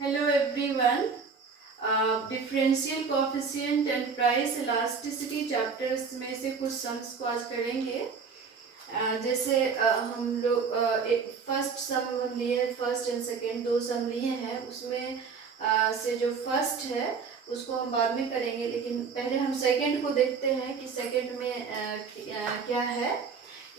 Hello everyone. Differential coefficient and price elasticity chapters में से कुछ सम्स को आज करेंगे। जैसे हम लोग फर्स्ट सम हम लिए, फर्स्ट एंड सेकंड दो सम लिए हैं, उसमें से जो फर्स्ट है उसको हम बाद में करेंगे, लेकिन पहले हम सेकंड को देखते हैं कि सेकंड में क्या है।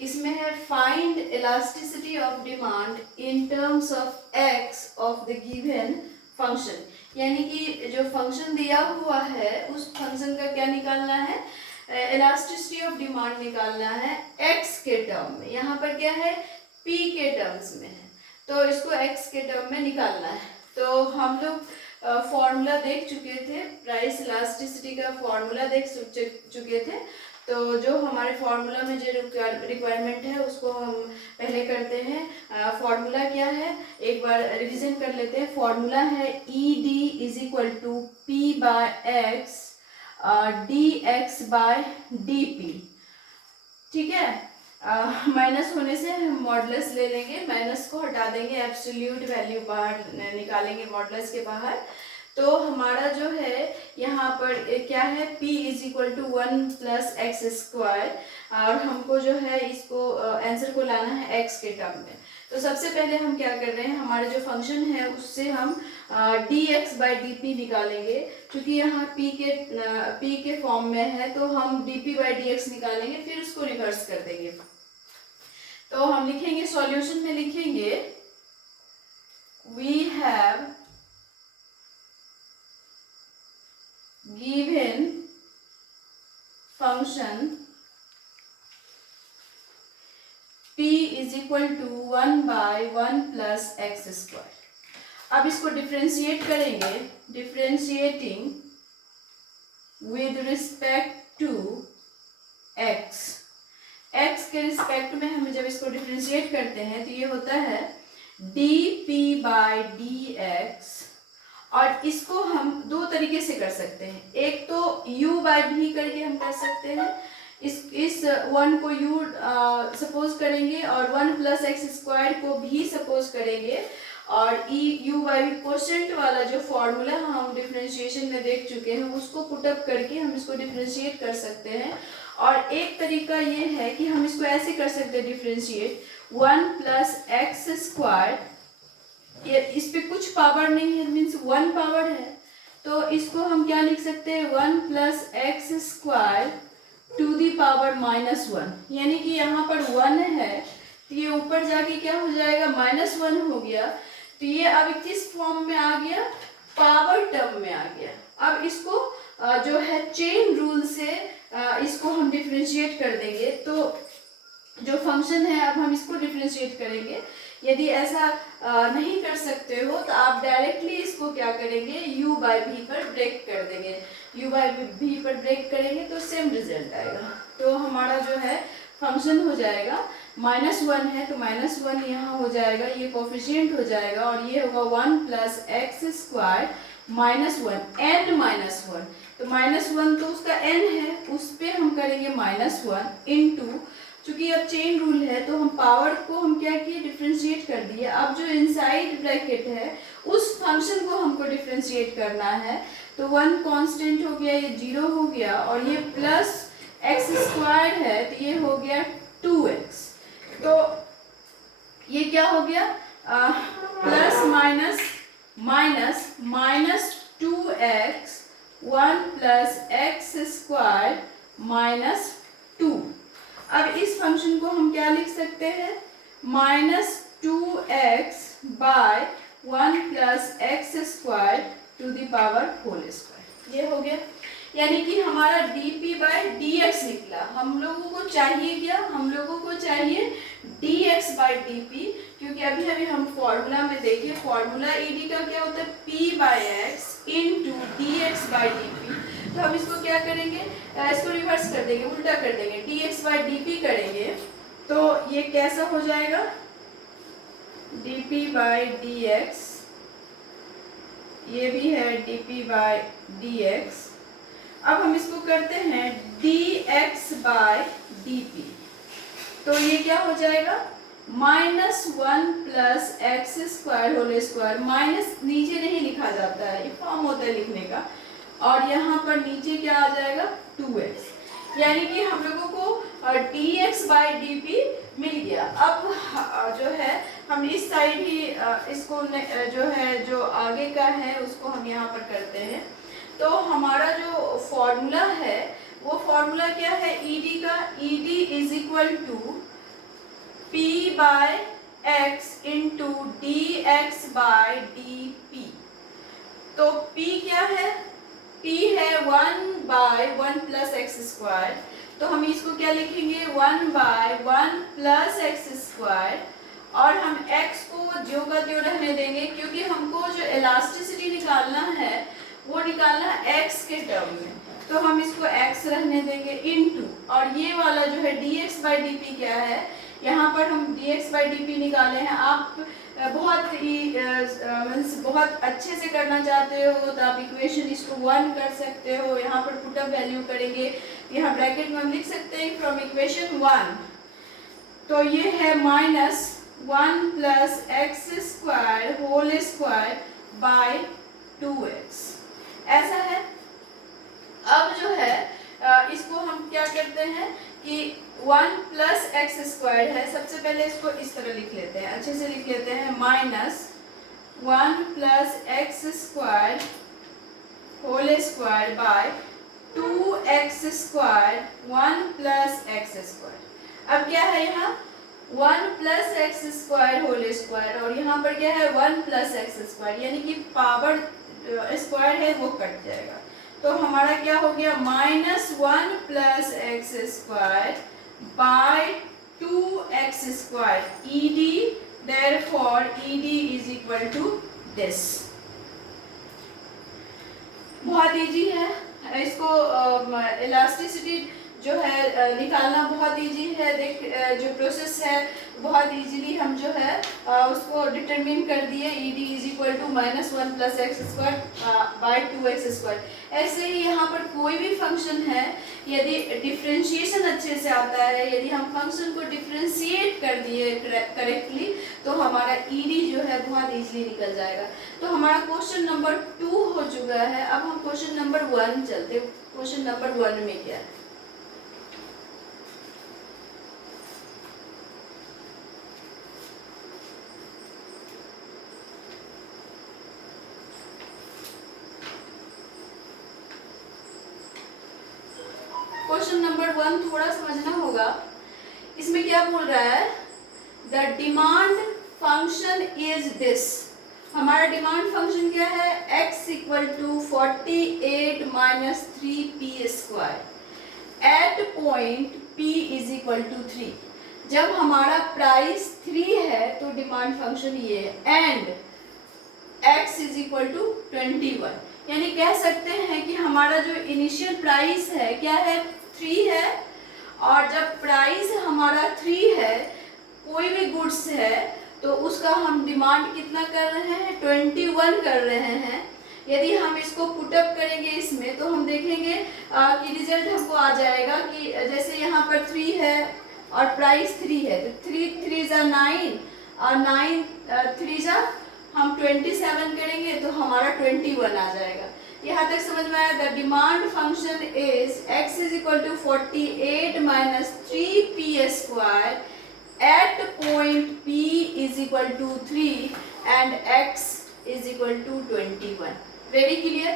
इसमें है find elasticity of demand in terms of x of the given function. यानी कि जो फंक्शन दिया हुआ है उस फंक्शन का क्या निकालना है, इलास्टिसिटी ऑफ डिमांड निकालना है एक्स के टर्म में। यहाँ पर क्या है, पी के टर्म्स में है, तो इसको एक्स के टर्म में निकालना है। तो हम लोग फॉर्मूला देख चुके थे, प्राइस इलास्टिसिटी का फॉर्मूला देख चुके थे। तो जो हमारे फॉर्मूला में जो रिक्वायरमेंट है उसको हम पहले करते हैं। फॉर्मूला क्या है एक बार रिवीजन कर लेते हैं। फॉर्मूला है E D is equal to P by X D X by D P. ठीक है, माइनस होने से हम मॉडुलस ले लेंगे, माइनस को हटा देंगे, एब्सोल्यूट वैल्यू बाहर निकालेंगे मॉडुलस के बाहर। तो हमारा जो है यहाँ पर क्या है, p is equal to 1 plus X square, और हमको जो है इसको आंसर को लाना है x के टर्म में। तो सबसे पहले हम क्या कर रहे हैं, हमारे जो फंक्शन है उससे हम dx बाई डी निकालेंगे। क्योंकि यहाँ p के फॉर्म में है तो हम dp बाई dx निकालेंगे, फिर उसको रिवर्स कर देंगे। तो हम लिखेंगे, सॉल्यूशन में लिखेंगे we have given function p is equal to 1 by 1 plus x square। अब इसको डिफ्रेंशिएट करेंगे, differentiating with respect to x। x के रिस्पेक्ट में हम जब इसको डिफ्रेंशिएट करते हैं तो ये होता है dp बाय dx। और इसको हम दो तरीके से कर सकते हैं, एक तो u बाय v करके हम कर सकते हैं। इस वन को u सपोज करेंगे और 1 प्लस एक्स स्क्वायर को भी सपोज करेंगे, और u बाई v कोशेंट वाला जो फॉर्मूला हम डिफरेंशिएशन में देख चुके हैं उसको पुटअप करके हम इसको डिफरेंशिएट कर सकते हैं। और एक तरीका ये है कि हम इसको ऐसे कर सकते हैं डिफरेंशिएट 1 प्लस एक्स स्क्वायर, इस पे कुछ पावर नहीं है, मीन्स 1 पावर है, तो इसको हम क्या लिख सकते हैं 1 plus X square to the power -1। यानी कि यहाँ पर 1 है तो ये ऊपर जाके क्या हो जाएगा, -1 हो गया। तो ये अब किस फॉर्म में आ गया, पावर टर्म में आ गया। अब इसको जो है चेन रूल से इसको हम डिफरेंशिएट कर देंगे। तो जो फंक्शन है अब हम इसको डिफरेंशिएट करेंगे। यदि ऐसा नहीं कर सकते हो तो आप डायरेक्टली इसको क्या करेंगे, u बाई v पर ब्रेक कर देंगे। u बाई v पर ब्रेक करेंगे तो सेम रिजल्ट आएगा। तो हमारा जो है फंक्शन हो जाएगा -1 है तो -1 यहाँ हो जाएगा, ये कोफिशिएंट हो जाएगा, और ये होगा 1 प्लस एक्स स्क्वायर -1 n -1। तो -1 तो उसका n है, उस पर हम करेंगे -1 इंटू, चूंकि अब चेन रूल है तो हम पावर को हम क्या किए, डिफरेंशिएट कर दिए। अब जो इनसाइड ब्रैकेट है उस फंक्शन को हमको डिफरेंशिएट करना है। तो 1 कांस्टेंट हो गया, ये 0 हो गया, और ये प्लस एक्स स्क्वायर है तो ये हो गया 2x। तो ये क्या हो गया, plus minus minus minus 2x 1 plus X square -2। अब इस फंक्शन को हम क्या लिख सकते हैं, -2x by 1 plus X square to the power whole square. ये हो गया, यानी कि हमारा dp बाय dx निकला। हम लोगों को चाहिए क्या, हम लोगों को चाहिए dx बाय dp, क्योंकि अभी हम फॉर्मूला में देखिए, फॉर्मूला ed का क्या होता है, p by X into dx by dp। तो हम इसको क्या करेंगे, इसको रिवर्स कर देंगे, उल्टा कर देंगे, dx बाई dp करेंगे। तो ये कैसा हो जाएगा, dp बाई dx, ये भी है dp बाई dx। अब हम इसको करते हैं dx बाई dp। तो ये क्या हो जाएगा, -1 plus X square whole square, minus नीचे नहीं लिखा जाता है, ये फॉर्म होता है लिखने का, और यहाँ पर नीचे क्या आ जाएगा 2x, यानी कि हम लोगों को dx बाई dt मिल गया। अब जो है हम इस साइड ही इसको जो है जो आगे का है उसको हम यहाँ पर करते हैं। तो हमारा जो फॉर्मूला है वो फॉर्मूला क्या है ED का, ED is equal to P by x into dx by dp। तो P क्या है, P है 1 बाय 1 प्लस एक्स स्क्वायर, तो हम इसको क्या लिखेंगे 1 बाय 1 प्लस एक्स स्क्वायर, और हम x को ज्यों का त्यों रहने देंगे क्योंकि हमको जो इलास्टिसिटी निकालना है वो निकालना x के टर्म में, तो हम इसको x रहने देंगे इनटू, और ये वाला जो है dx बाई डी क्या है, यहाँ पर हम dx बाई डी निकाले हैं। आप बहुत ही बहुत अच्छे से करना चाहते हो तो आप इक्वेशन इसको 1 कर सकते हो, यहाँ पर पुट अप वैल्यू करेंगे, यहाँ ब्रैकेट में हम लिख सकते हैं फ्रॉम इक्वेशन 1, तो ये है -1 plus X square whole square by 2x, ऐसा है। अब जो है इसको हम क्या करते हैं कि 1 प्लस एक्स स्क्वायर है, सबसे पहले इसको इस तरह लिख लेते हैं, अच्छे से लिख लेते हैं, -1 plus X square whole square by 2x square 1 plus X square. अब क्या है यहाँ 1 plus X square whole square, और यहाँ पर क्या है 1 प्लस एक्स स्क्वायर, यानी कि पावर स्क्वायर है वो कट जाएगा, तो हमारा क्या हो गया -1 plus X square by 2x square, ED therefore ED is equal to this। बहुत इजी है, इसको इलास्टिसिटी जो है निकालना बहुत इजी है, देख जो प्रोसेस है बहुत इजीली हम जो है उसको डिटरमिन कर दिए, ED is equal to -1 plus X square by 2x square. ऐसे ही यहाँ पर कोई भी फंक्शन है, यदि डिफ्रेंशिएशन अच्छे से आता है, यदि हम फंक्शन को डिफ्रेंशिएट कर दिए करेक्टली तो हमारा ED जो है बहुत इजीली निकल जाएगा। तो हमारा क्वेश्चन नंबर 2 हो चुका है, अब हम क्वेश्चन नंबर 1 चलते। क्वेश्चन नंबर 1 में क्या है, क्वेश्चन नंबर 1 थोड़ा समझना होगा। इसमें क्या बोल रहा है, the demand function is this. हमारा डिमांड फंक्शन क्या है, x equal to 48 minus 3p square at point p is equal to 3। जब हमारा प्राइस 3 है तो डिमांड फंक्शन ये है, and x is equal to 21, यानी कह सकते हैं कि हमारा जो इनिशियल प्राइस है क्या है 3 है, और जब प्राइस हमारा 3 है कोई भी गुड्स है तो उसका हम डिमांड कितना कर रहे हैं 21 कर रहे हैं। यदि हम इसको पुटअप करेंगे इसमें तो हम देखेंगे कि रिजल्ट हमको आ जाएगा कि जैसे यहाँ पर 3 है और प्राइस 3 है तो 3 3 जा 9 और 9 3 जा हम 27 करेंगे तो हमारा 21 आ जाएगा। यहाँ तक समझ में आया। The demand function is x is equal to 48 minus 3p square at point p is equal to 3 and x is equal to 21। Very clear.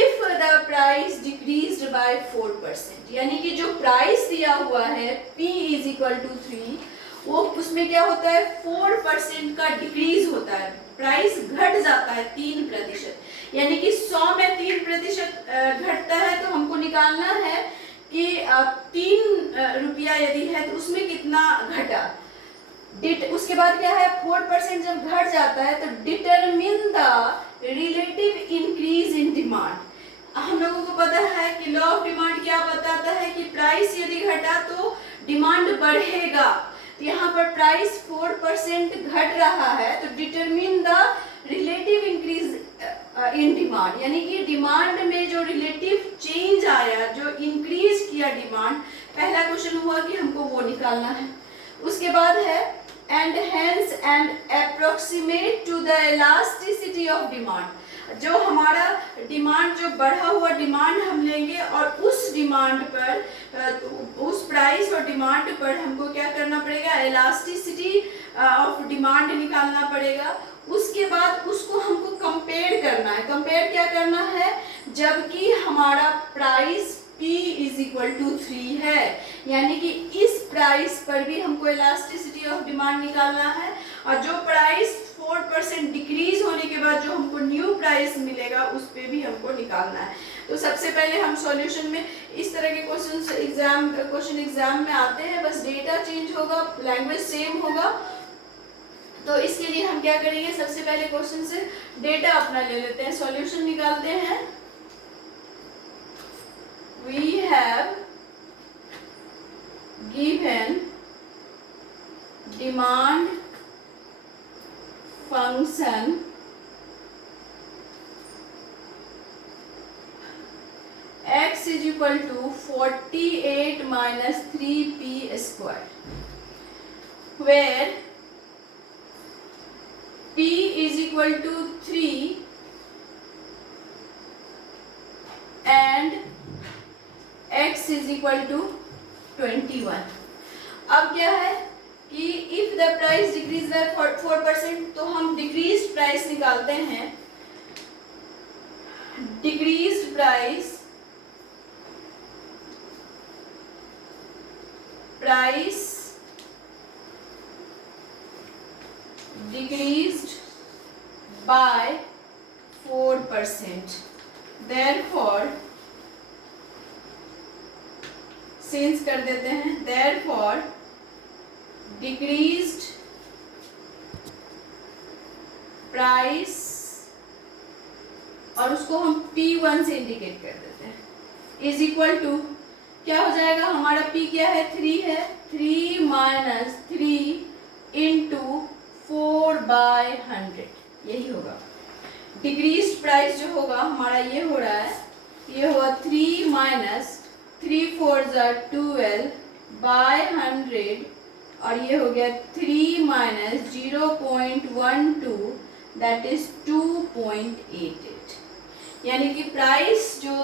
If the price decreased by 4%, यानी कि जो प्राइस दिया हुआ है p इज इक्वल टू 3, वो उसमें क्या होता है 4% का डिक्रीज होता है, प्राइस घट जाता है 3%, यानी कि 100 में 3% घटता है तो हमको निकालना है कि 3 रुपया यदि है तो उसमें कितना घटा। उसके बाद क्या है 4% जब घट जाता है तो determine the relative increase in demand. हम लोगों को पता है कि लॉ ऑफ डिमांड क्या बताता है कि प्राइस यदि घटा तो डिमांड बढ़ेगा। तो यहाँ पर प्राइस 4% घट रहा है तो determine the relative increase in demand, यानी कि डिमांड में जो रिलेटिव चेंज आया, जो इंक्रीज किया डिमांड, पहला क्वेश्चन हुआ कि हमको वो निकालना है। उसके बाद है and hence an approximate to the elasticity of demand. जो हमारा डिमांड, जो बढ़ा हुआ डिमांड हम लेंगे और उस डिमांड पर, उस प्राइस और डिमांड पर हमको क्या करना पड़ेगा, इलास्टिसिटी ऑफ डिमांड निकालना पड़ेगा। उसके बाद उसको हमको कंपेयर करना है। कंपेयर क्या करना है, जबकि हमारा price P is equal to 3 है, यानी कि इस प्राइस पर भी हमको इलास्टिसिटी ऑफ डिमांड निकालना है, और जो प्राइस 4% डिक्रीज होने के बाद जो हमको न्यू प्राइस मिलेगा उस पे भी हमको निकालना है। तो सबसे पहले हम सॉल्यूशन में इस तरह के क्वेश्चन एग्जाम में आते हैं, बस डेटा चेंज होगा, लैंग्वेज सेम होगा। तो इसके लिए हम क्या करेंगे, सबसे पहले क्वेश्चन से डेटा अपना ले लेते हैं, सॉल्यूशन निकालते हैं। We have given demand function x is equal to 48 minus 3p square, where p is equal to 3 and x is equal to 21। अब क्या है कि if the price decrease by 4%, तो हम decreased price निकालते हैं। decreased price decreased by 4%, therefore change कर देते हैं, therefore decreased price, और उसको हम P1 से इंडिकेट कर देते हैं, इज इक्वल टू क्या हो जाएगा, हमारा P क्या है, 3 है, 3 माइनस 3 इंटू 4/100, यही होगा। डिक्रीज प्राइस जो होगा हमारा ये हो रहा है, ये हुआ 3 माइनस 3 4 12 by 100, और ये हो गया 3 माइनस 0.12 दैट इज 2.88, यानी कि प्राइस जो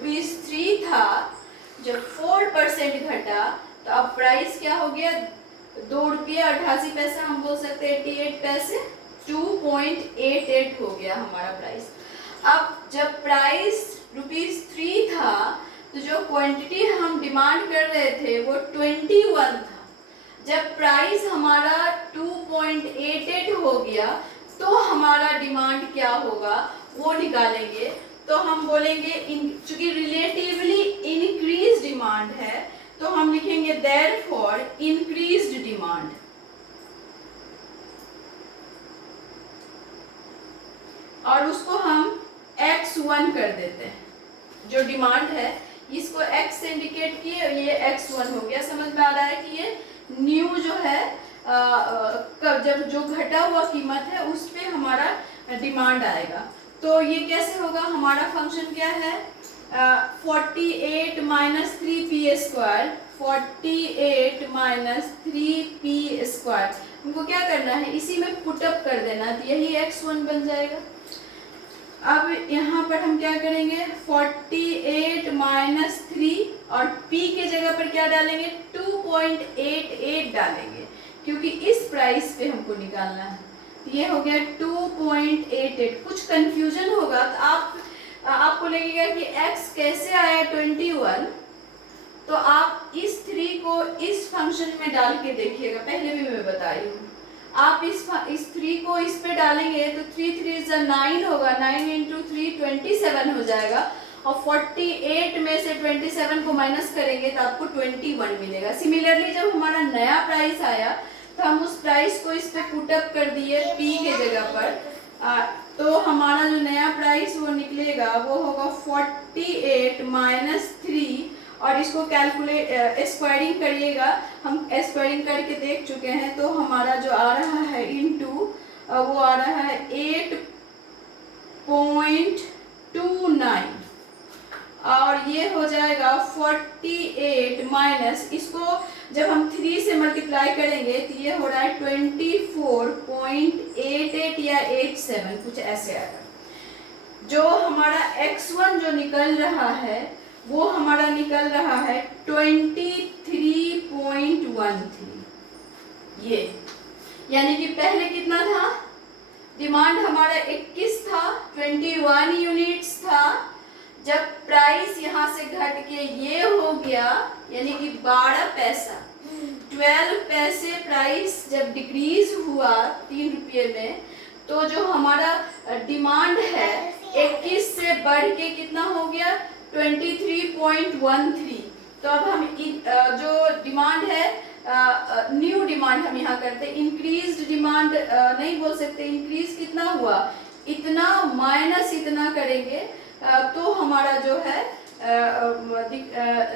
₹3 था, जब 4% घटा तो अब प्राइस क्या हो गया, ₹2.88, हम बोल सकते हैं 88 पैसे, 2.88 हो गया हमारा प्राइस। अब जब प्राइस ₹3 था तो जो क्वांटिटी हम डिमांड कर रहे थे वो 21 था। जब प्राइस हमारा 2.88 हो गया तो हमारा डिमांड क्या होगा वो निकालेंगे। तो हम बोलेंगे चूंकि रिलेटिवली इंक्रीज डिमांड है तो हम लिखेंगे देयरफॉर इंक्रीज्ड डिमांड। और उसको हम x1 कर देते हैं, जो डिमांड है इसको x से इंडिकेट किए, ये x1 हो गया। समझ में आ रहा है कि ये न्यू जो है जब जो घटा हुआ कीमत है उस पे हमारा डिमांड आएगा। तो ये कैसे होगा, हमारा फंक्शन क्या है, 48 minus 3p square, 48 minus 3p square, हमको क्या करना है इसी में पुटअप कर देना, तो यही x1 बन जाएगा। अब यहाँ पर हम क्या करेंगे, 48 माइनस 3 और p के जगह पर क्या डालेंगे, 2.88 डालेंगे, क्योंकि इस प्राइस पे हमको निकालना है। ये हो गया 2.88। कुछ कंफ्यूजन होगा तो आपको लगेगा कि x कैसे आया 21, तो आप इस 3 को इस फंक्शन में डाल के देखिएगा, पहले भी मैं बताई हूँ। आप इस 3 को इस पे डालेंगे तो 3 3 9 होगा, 9 इंटू 3 27 हो जाएगा, और 48 में से 27 को माइनस करेंगे तो आपको 21 मिलेगा। सिमिलरली जब हमारा नया प्राइस आया तो हम उस प्राइस को इस पे पुटअप कर दिए p के जगह पर, तो हमारा जो नया प्राइस वो निकलेगा वो होगा 48 माइनस 3, और इसको कैलकुलेट स्क्वायरिंग करिएगा, हम स्क्वायरिंग करके देख चुके हैं। तो हमारा जो आ रहा है इनटू वो आ रहा है 8.29, और ये हो जाएगा 48 माइनस, इसको जब हम 3 से मल्टीप्लाई करेंगे तो ये हो रहा है 24.88 या 87 कुछ ऐसे आएगा। जो हमारा x1 जो निकल रहा है वो हमारा निकल रहा है 23.13। ये यानी कि पहले कितना था, डिमांड हमारा 21 था, 21 यूनिट्स था। जब प्राइस यहाँ से घट के ये हो गया यानी कि 12 पैसा 12 पैसे प्राइस जब डिक्रीज हुआ 3 रुपये में, तो जो हमारा डिमांड है 21 से बढ़ के कितना हो गया 23.13। तो अब हम जो डिमांड है न्यू डिमांड हम यहाँ करते हैं, इंक्रीज्ड डिमांड नहीं बोल सकते, इंक्रीज कितना हुआ इतना माइनस इतना करेंगे तो हमारा जो है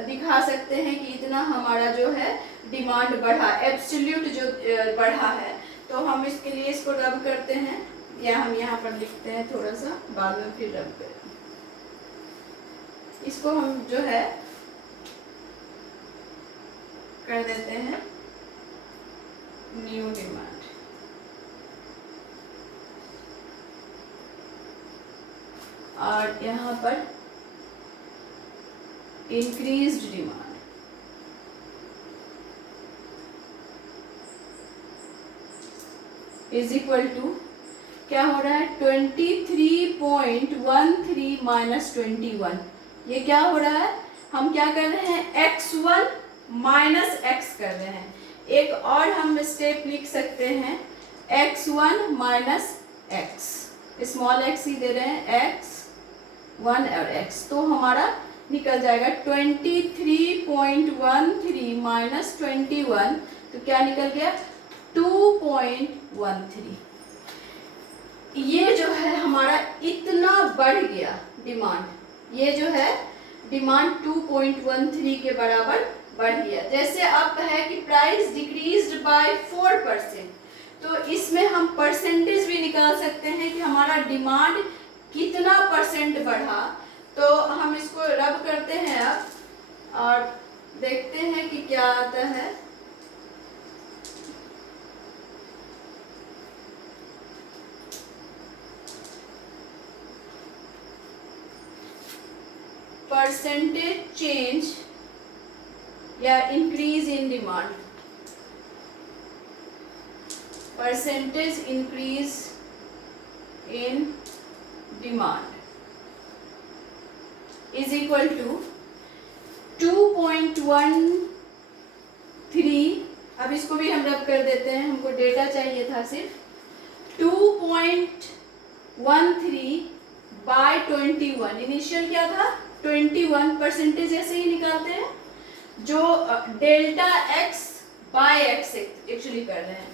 दिखा सकते हैं कि इतना हमारा जो है डिमांड बढ़ा, एब्सोल्यूट जो बढ़ा है। तो हम इसके लिए इसको रब करते हैं, या हम यहाँ पर लिखते हैं थोड़ा सा, बाद में फिर रब करें। इसको हम जो है कर देते हैं न्यू डिमांड। और यहाँ पर increased demand, is equal to क्या हो रहा है 23.13 माइनस 21। ये क्या हो रहा है, हम क्या कर रहे हैं x1 माइनस x कर रहे हैं। एक और हम स्टेप लिख सकते हैं x1 minus x, small x ही दे रहे हैं, x1 और x, तो हमारा निकल जाएगा 23.13 माइनस 21, तो क्या निकल गया 2.13। ये जो है हमारा इतना बढ़ गया डिमांड, ये जो है डिमांड 2.13 के बराबर बढ़ गया। जैसे अब है कि प्राइस डिक्रीज्ड बाय 4%, तो इसमें हम परसेंटेज भी निकाल सकते हैं कि हमारा डिमांड कितना परसेंट बढ़ा। तो हम इसको रब करते हैं अब और देखते हैं कि क्या आता है। परसेंटेज चेंज या increase in demand, percentage increase in demand is equal to 2.13। अब इसको भी हम रब कर देते हैं, हमको डेटा चाहिए था सिर्फ 2.13 बाय 21। इनिशियल क्या था 21, परसेंटेज ऐसे ही निकालते हैं, जो delta x by x actually कर रहे हैं।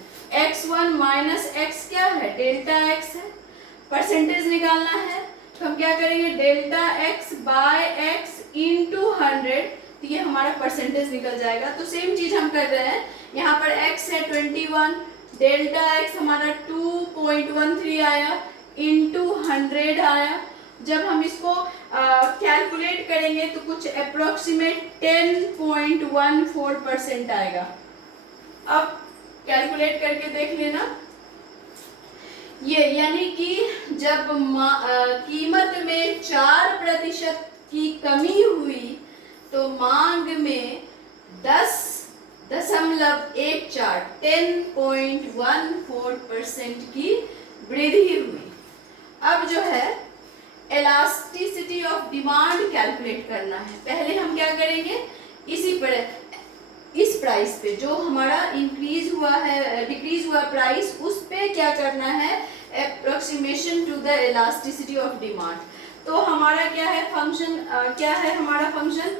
x1 माइनस x क्या है, डेल्टा x है, परसेंटेज निकालना है तो हम क्या करेंगे delta x by x into 100, तो ये हमारा परसेंटेज निकल जाएगा। तो सेम चीज हम कर रहे हैं, यहाँ पर x है 21, डेल्टा x हमारा 2.13 आया इंटू 100 आया। जब हम इसको कैलकुलेट करेंगे तो कुछ अप्रोक्सीमेट 10.14% आएगा। अब कैलकुलेट करके देख लेना, ये यानी कि जब कीमत में 4% की कमी हुई तो मांग में 10.14% की वृद्धि हुई। अब जो है इलास्टिसिटी ऑफ डिमांड कैलकुलेट करना है। पहले हम क्या करेंगे, इस प्राइस पे जो हमारा इंक्रीज हुआ है डिक्रीज हुआ प्राइस, उस पे क्या करना है approximation to the elasticity of demand. तो हमारा क्या है फंक्शन, क्या है हमारा function,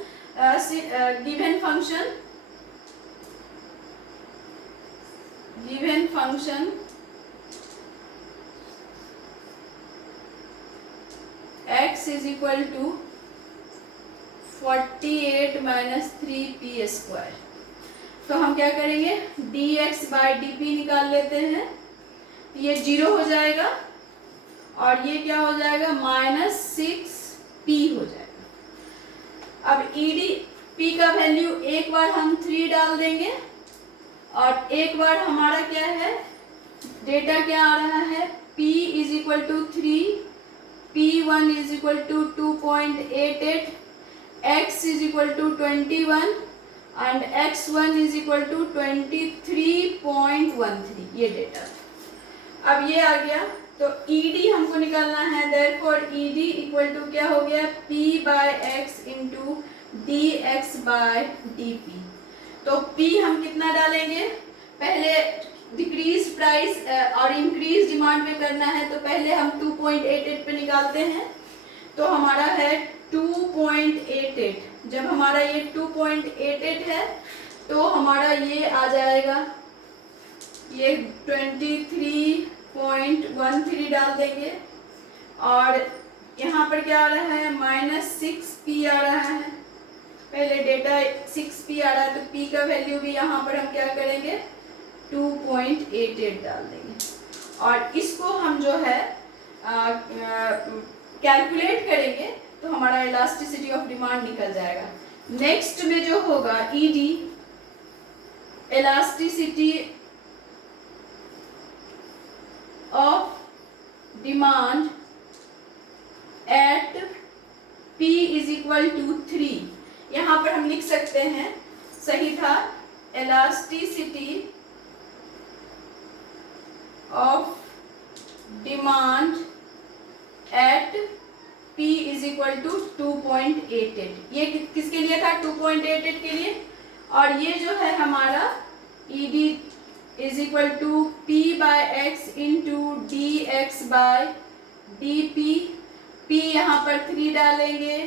given function x is equal to 48 minus 3p square. तो हम क्या करेंगे dx by dp निकाल लेते हैं, ये 0 हो जाएगा और ये क्या हो जाएगा -6p हो जाएगा। अब P का वैल्यू एक बार हम 3 डाल देंगे और एक बार हमारा क्या है, डेटा क्या आ रहा है, P is equal to 3, P1 is equal to 2.88, X is equal to 21 and X1 is equal to 23.13, ये डेटा। अब ये आ गया, तो ED हमको निकालना है, देयरफॉर ED इक्वल टू क्या हो गया, P by X into dx by dp। तो P हम कितना डालेंगे, पहले डिक्रीज प्राइस और इंक्रीज डिमांड में करना है, तो पहले हम 2.88 पे निकालते हैं, तो हमारा है 2.88। जब हमारा ये 2.88 है तो हमारा ये आ जाएगा, ये 23.13 डाल देंगे और यहाँ पर क्या आ रहा है, -6p आ रहा है, पहले डेटा 6p आ रहा है, तो p का वैल्यू भी यहाँ पर हम क्या करेंगे 2.88 डाल देंगे और इसको हम जो है कैलकुलेट करेंगे तो हमारा इलास्टिसिटी ऑफ डिमांड निकल जाएगा। नेक्स्ट में जो होगा ED, elasticity of demand at P is equal to 3। यहाँ पर हम लिख सकते हैं, सही था, elasticity of demand at P is equal to 2.88। ये किसके लिए था, 2.88 के लिए। और ये जो है हमारा ED is equal to P by X into dx by dp। P यहाँ पर 3 डालेंगे,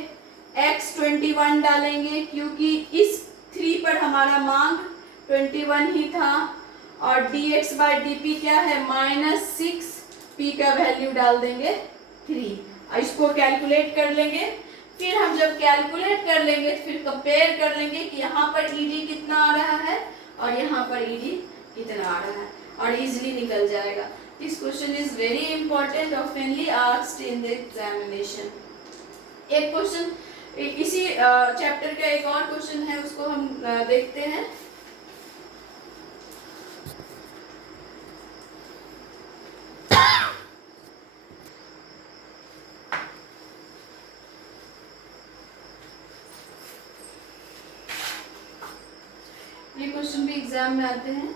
X 21 डालेंगे क्योंकि इस 3 पर हमारा मांग 21 ही था, और dx बाय dp क्या है, -6, P का वैल्यू डाल देंगे 3। इसको कैलकुलेट कर लेंगे, फिर हम जब कैलकुलेट कर लेंगे फिर कंपेयर कर लेंगे कि यहाँ पर ED कितना आ रहा है और यहाँ पर ED कितना आ रहा है, और इजीली निकल जाएगा। This question is very important, ऑफनली asked in the examination. एक क्वेश्चन इसी चैप्टर का एक और क्वेश्चन है, उसको हम देखते हैं। ये क्वेश्चन भी एग्जाम में आते हैं।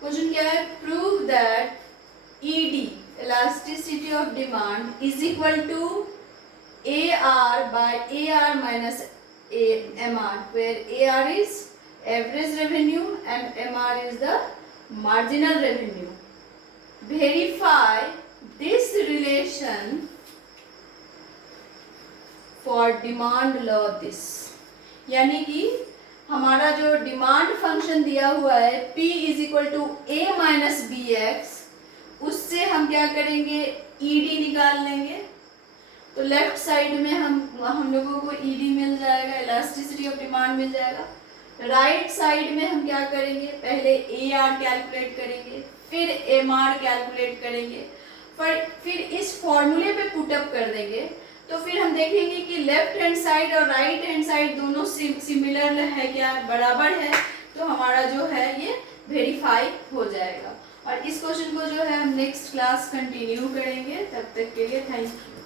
क्वेश्चन क्या है, prove that ED elasticity of demand is equal to AR by AR minus MR, where AR is average revenue and MR is the marginal revenue. Verify this relation for demand law this। यानी कि हमारा जो demand function दिया हुआ है P is equal to A minus BX, उससे हम क्या करेंगे, ED निकाल लेंगे। तो लेफ्ट साइड में हम लोगों को ED मिल जाएगा, इलास्टिसिटी ऑफ डिमांड मिल जाएगा। राइट साइड में हम क्या करेंगे, पहले AR कैलकुलेट करेंगे, फिर MR कैलकुलेट करेंगे, फिर इस फॉर्मूले पे पुटअप कर देंगे। तो फिर हम देखेंगे कि लेफ्ट हैंड साइड और राइट हैंड साइड दोनों सिमिलर है क्या, बराबर है, तो हमारा जो है ये वेरीफाई हो जाएगा। और इस क्वेश्चन को जो है हम नेक्स्ट क्लास कंटिन्यू करेंगे। तब तक के लिए थैंक यू।